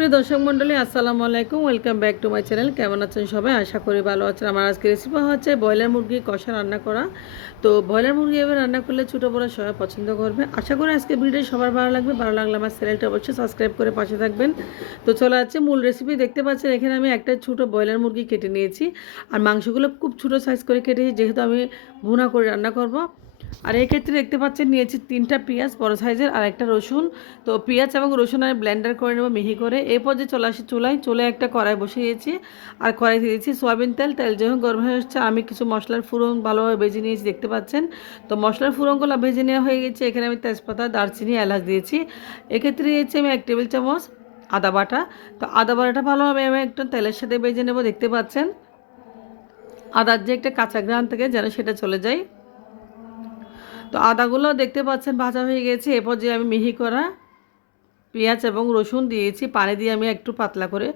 প্রিয় দর্শক মণ্ডলী, আসসালামু আলাইকুম। Welcome back to my channel. কেমন আছেন সবাই? আশা করি ভালো আছেন। আমার আজকে রেসিপি হচ্ছে ব্রয়লার মুরগি কষা রান্না করা। তো ব্রয়লার মুরগি এভাবে রান্না করলে ছোটো বড় সবাই পছন্দ করবে। আশা করি আজকে ভিডিও সবার ভালো লাগবে। ভালো লাগলে আমার চ্যানেলটা অবশ্যই সাবস্ক্রাইব করে পাশে থাকবেন। তো চলে যাচ্ছে মূল রেসিপি। দেখতে পাচ্ছেন এখানে আমি একটা ছোটো ব্রয়লার মুরগি কেটে নিয়েছি। আর মাংসগুলো খুব ছোটো সাইজ করে কেটেছি, যেহেতু আমি ভুনা করে রান্না করব। আর এক্ষেত্রে দেখতে পাচ্ছেন নিয়েছি 3টা পেঁয়াজ বড় সাইজের আর একটা রসুন। তো পেঁয়াজ এবং রসুন আমি ব্লেন্ডার করে নেব মিহি করে। এরপর যে চলে আসি চুলে একটা কড়াই বসিয়েছি আর কড়াই দিয়েছি সয়াবিন তেল। তেল যখন গরম হয়ে আসছে আমি কিছু মশলার ফোড়ন ভালোভাবে ভেজে নিয়েছি, দেখতে পাচ্ছেন। তো মশলার ফোড়নগুলো ভেজে নেওয়া হয়ে গেছে। এখানে আমি তেজপাতা, দারচিনি, এলাচ দিয়েছি। এক্ষেত্রে দিয়েছি আমি 1 টেবিল চামচ আদা বাটা। তো আদা বাটাটা ভালোভাবে আমি একটু তেলের সাথে ভেজে নেব, দেখতে পাচ্ছেন। আদার যে একটা কাঁচা ঘ্রাণ থাকে যেন সেটা চলে যায়। তো আদাগুলো দেখতে পাচ্ছেন ভাজা হয়ে গেছে। এরপর যে আমি মিহি করা পেঁয়াজ এবং রসুন দিয়েছি, পানি দিয়ে আমি একটু পাতলা করে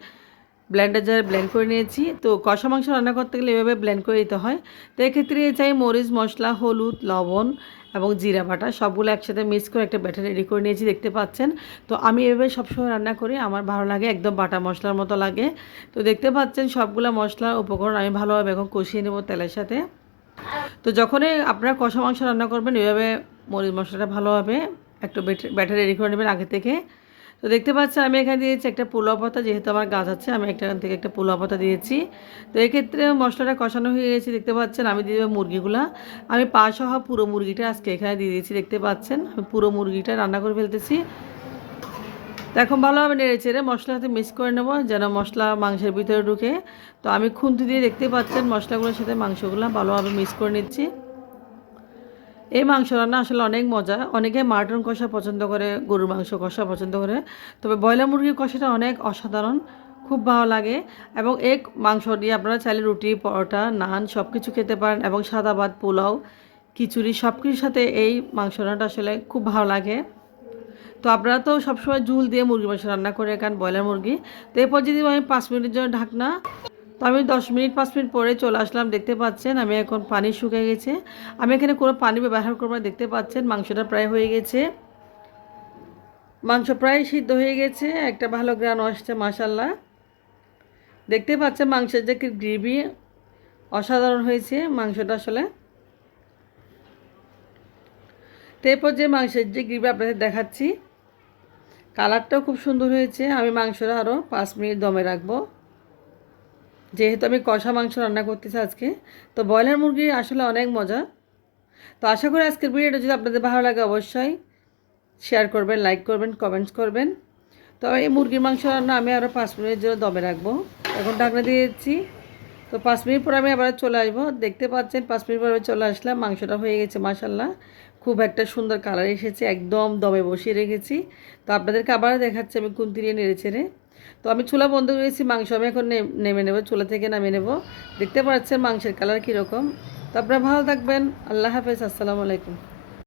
ব্লেন্ডার জারে ব্লেন্ড করে নিয়েছি। তো কষা মাংস রান্না করতে গেলে এভাবে ব্লেন্ড করে দিতে হয়। তো এক্ষেত্রে চাই মরিচ, মশলা, হলুদ, লবণ এবং জিরা বাটা সবগুলো একসাথে মিক্স করে একটা ব্যাটার রেডি করে নিয়েছি, দেখতে পাচ্ছেন। তো আমি এভাবে সবসময় রান্না করি, আমার ভালো লাগে, একদম বাটা মশলার মতো লাগে। তো দেখতে পাচ্ছেন সবগুলো মশলা উপকরণ আমি ভালোভাবে এখন কষিয়ে নেব তেলের সাথে। তো যখনই আপনারা কষা মাংস রান্না করবেন এভাবে মরিচ মশলাটা ভালোভাবে একটু ব্যাটার রেডি করে নেবেন আগে থেকে। তো দেখতে পাচ্ছেন আমি এখানে দিয়েছি একটা পোলাও পাতা, যেহেতু আমার গাছ আছে আমি এখান থেকে একটা পোলাও পাতা দিয়েছি। তো এক্ষেত্রে মশলাটা কষানো হয়ে গেছে, দেখতে পাচ্ছেন। আমি দিয়ে দেবো মুরগিগুলা। আমি পা সহ পুরো মুরগিটা আজকে এখানে দিয়ে দিয়েছি, দেখতে পাচ্ছেন। আমি পুরো মুরগিটা রান্না করে ফেলতেছি। তো এখন ভালোভাবে নেড়ে চেড়ে মশলার সাথে মিক্স করে নেব যেন মশলা মাংসের ভিতরে ঢুকে। তো আমি খুন্তি দিয়ে, দেখতে পাচ্ছেন, মশলাগুলোর সাথে মাংসগুলো ভালোভাবে মিক্স করে নিচ্ছি। এই মাংস রান্না আসলে অনেক মজা। অনেকে মাটন কষা পছন্দ করে, গরুর মাংস কষা পছন্দ করে, তবে ব্রয়লার মুরগির কষাটা অনেক অসাধারণ, খুব ভালো লাগে। এবং এক মাংস দিয়ে আপনারা চাইলে রুটি, পরোটা, নান সব কিছু খেতে পারেন এবং সাদা ভাত, পোলাও, খিচুড়ি সব কিছুর সাথে এই মাংস রান্নাটা আসলে খুব ভালো লাগে। তো আপনারা তো সবসময় ঝুল দিয়ে মুরগির মাংস রান্না করে খান, ব্রয়লার মুরগি। তো এরপর যদি আমি 5 মিনিটের জন্য ঢাকনা, তো আমি 5 মিনিট পরে চলে আসলাম, দেখতে পাচ্ছেন। আমি এখন পানি শুকিয়ে গেছে, আমি এখানে কোনো পানি ব্যবহার করবো না, দেখতে পাচ্ছেন। মাংসটা প্রায় হয়ে গেছে, মাংস প্রায় সিদ্ধ হয়ে গেছে, একটা ভালো গ্রান আসছে মাশাল্লাহ। দেখতে পাচ্ছেন মাংসের যে গ্রেভি অসাধারণ হয়েছে মাংসটা আসলে। তো এরপর যে মাংসের যে গ্রেভি আপনাদের দেখাচ্ছি, কালারটাও খুব সুন্দর হয়েছে। আমি মাংসটা আরও 5 মিনিট দমে রাখবো, যেহেতু আমি কষা মাংস রান্না করতেছি আজকে। তো ব্রয়লার মুরগি আসলে অনেক মজা। তো আশা করি আজকের ভিডিওটা যদি আপনাদের ভালো লাগে অবশ্যই শেয়ার করবেন, লাইক করবেন, কমেন্টস করবেন। তো এই মুরগির মাংস রান্না আমি আরও 5 মিনিটের জন্য দমে রাখবো। এখন ঢাকনা দিয়েছি। তো 5 মিনিট পর আমি আবার চলে আসবো, দেখতে পাচ্ছেন। 5 মিনিট পর আমি চলে আসলাম, মাংসটা হয়ে গেছে মাশাল্লাহ, খুব একটা সুন্দর কালার এসেছে, একদম দমে বসিয়ে রেখেছি। তো আপনাদেরকে আবার দেখাচ্ছি আমি খুন্তি দিয়ে নেড়ে চেড়ে। তো আমি চুলা বন্ধ করেছি, মাংস আমি এখন নেমে নেবো, চুলা থেকে নামিয়ে নেব। দেখতে পাচ্ছেন মাংসের কালার কীরকম। তো আপনারা ভালো থাকবেন। আল্লাহ হাফেজ, আসসালামু আলাইকুম।